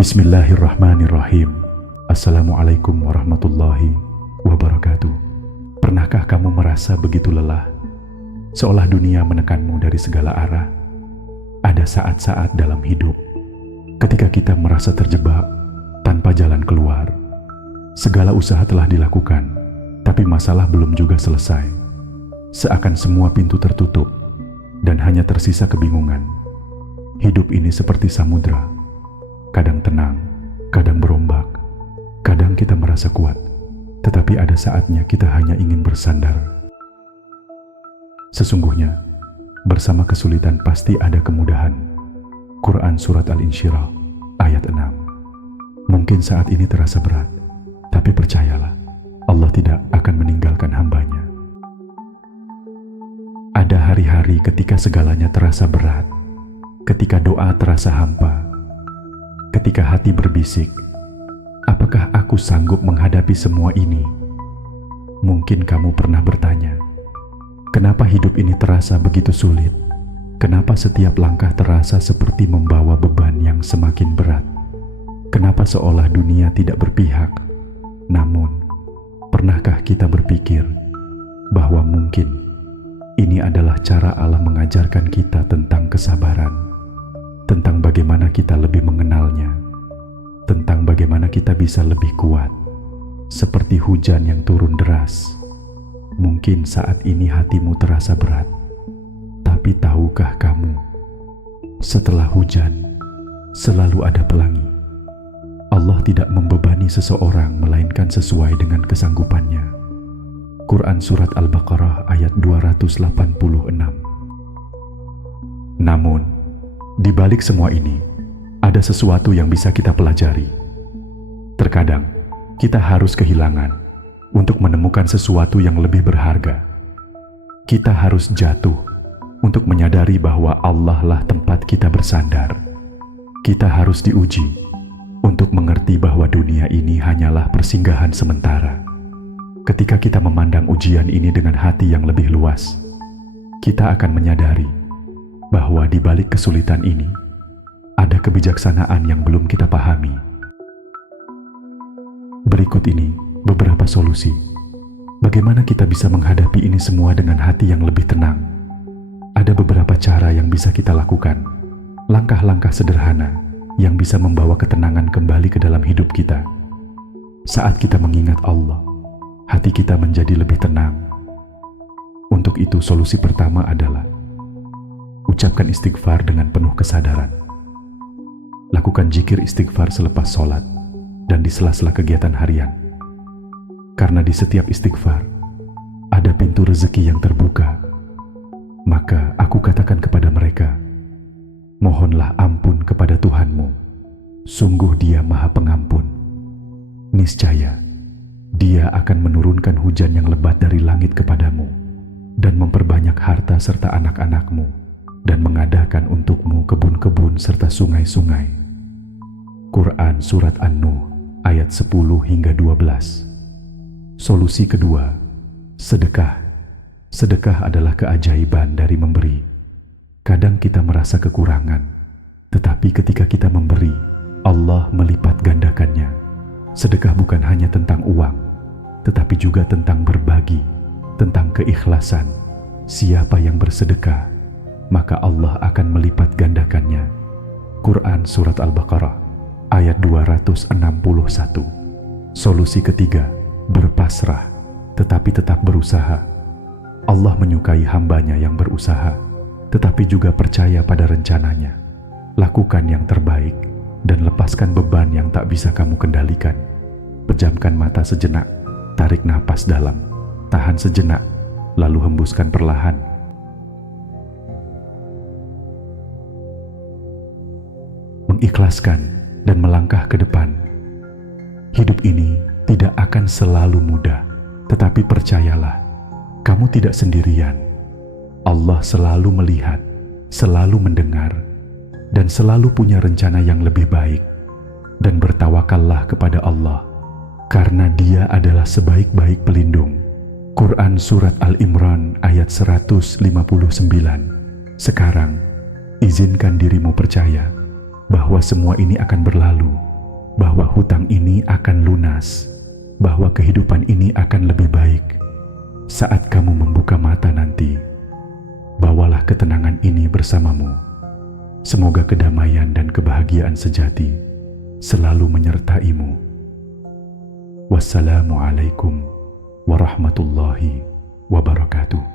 Bismillahirrahmanirrahim. Assalamualaikum warahmatullahi wabarakatuh. Pernahkah kamu merasa begitu lelah, seolah dunia menekanmu dari segala arah? Ada saat-saat dalam hidup ketika kita merasa terjebak tanpa jalan keluar. Segala usaha telah dilakukan, tapi masalah belum juga selesai. Seakan semua pintu tertutup dan hanya tersisa kebingungan. Hidup ini seperti samudra, kadang tenang, kadang berombak. Kadang kita merasa kuat, tetapi ada saatnya kita hanya ingin bersandar. Sesungguhnya, bersama kesulitan pasti ada kemudahan. Quran Surat Al-Insyirah ayat 6. Mungkin saat ini terasa berat, tapi percayalah, Allah tidak akan meninggalkan hambanya. Ada hari-hari ketika segalanya terasa berat, ketika doa terasa hampa, ketika hati berbisik, apakah aku sanggup menghadapi semua ini? Mungkin kamu pernah bertanya, kenapa hidup ini terasa begitu sulit? Kenapa setiap langkah terasa seperti membawa beban yang semakin berat? Kenapa seolah dunia tidak berpihak? Namun, pernahkah kita berpikir bahwa mungkin ini adalah cara Allah mengajarkan kita tentang kesabaran, tentang bagaimana kita lebih mengenalnya, tentang bagaimana kita bisa lebih kuat, seperti hujan yang turun deras. Mungkin saat ini hatimu terasa berat, tapi tahukah kamu, setelah hujan selalu ada pelangi. Allah tidak membebani seseorang melainkan sesuai dengan kesanggupannya. Quran Surat Al-Baqarah ayat 286. Namun, di balik semua ini, ada sesuatu yang bisa kita pelajari. Terkadang, kita harus kehilangan untuk menemukan sesuatu yang lebih berharga. Kita harus jatuh untuk menyadari bahwa Allah lah tempat kita bersandar. Kita harus diuji untuk mengerti bahwa dunia ini hanyalah persinggahan sementara. Ketika kita memandang ujian ini dengan hati yang lebih luas, kita akan menyadari bahwa di balik kesulitan ini, ada kebijaksanaan yang belum kita pahami. Berikut ini beberapa solusi. Bagaimana kita bisa menghadapi ini semua dengan hati yang lebih tenang? Ada beberapa cara yang bisa kita lakukan. Langkah-langkah sederhana yang bisa membawa ketenangan kembali ke dalam hidup kita. Saat kita mengingat Allah, hati kita menjadi lebih tenang. Untuk itu, solusi pertama adalah ucapkan istighfar dengan penuh kesadaran. Lakukan zikir istighfar selepas sholat dan di sela-sela kegiatan harian. Karena di setiap istighfar ada pintu rezeki yang terbuka. Maka aku katakan kepada mereka, mohonlah ampun kepada Tuhanmu. Sungguh Dia Maha Pengampun. Niscaya Dia akan menurunkan hujan yang lebat dari langit kepadamu dan memperbanyak harta serta anak-anakmu dan mengadakan untukmu kebun-kebun serta sungai-sungai. Quran Surat An-Nuh ayat 10 hingga 12. Solusi kedua, sedekah. Sedekah adalah keajaiban dari memberi. Kadang kita merasa kekurangan, tetapi ketika kita memberi, Allah melipat gandakannya. Sedekah bukan hanya tentang uang, tetapi juga tentang berbagi, tentang keikhlasan. Siapa yang bersedekah, maka Allah akan melipat gandakannya. Quran Surat Al-Baqarah ayat 261. Solusi ketiga, berpasrah, tetapi tetap berusaha. Allah menyukai hambanya yang berusaha, tetapi juga percaya pada rencananya. Lakukan yang terbaik dan lepaskan beban yang tak bisa kamu kendalikan. Pejamkan mata sejenak, tarik napas dalam, tahan sejenak, lalu hembuskan perlahan. Mengikhlaskan dan melangkah ke depan. Hidup ini tidak akan selalu mudah, tetapi percayalah, kamu tidak sendirian. Allah selalu melihat, selalu mendengar, dan selalu punya rencana yang lebih baik. Dan bertawakallah kepada Allah, karena Dia adalah sebaik-baik pelindung. Quran Surat Al-Imran ayat 159. Sekarang, izinkan dirimu percaya bahwa semua ini akan berlalu bahwa hutang ini akan lunas, bahwa kehidupan ini akan lebih baik. Saat kamu membuka mata nanti, bawalah ketenangan ini bersamamu. Semoga kedamaian dan kebahagiaan sejati selalu menyertaimu. Wassalamualaikum warahmatullahi wabarakatuh.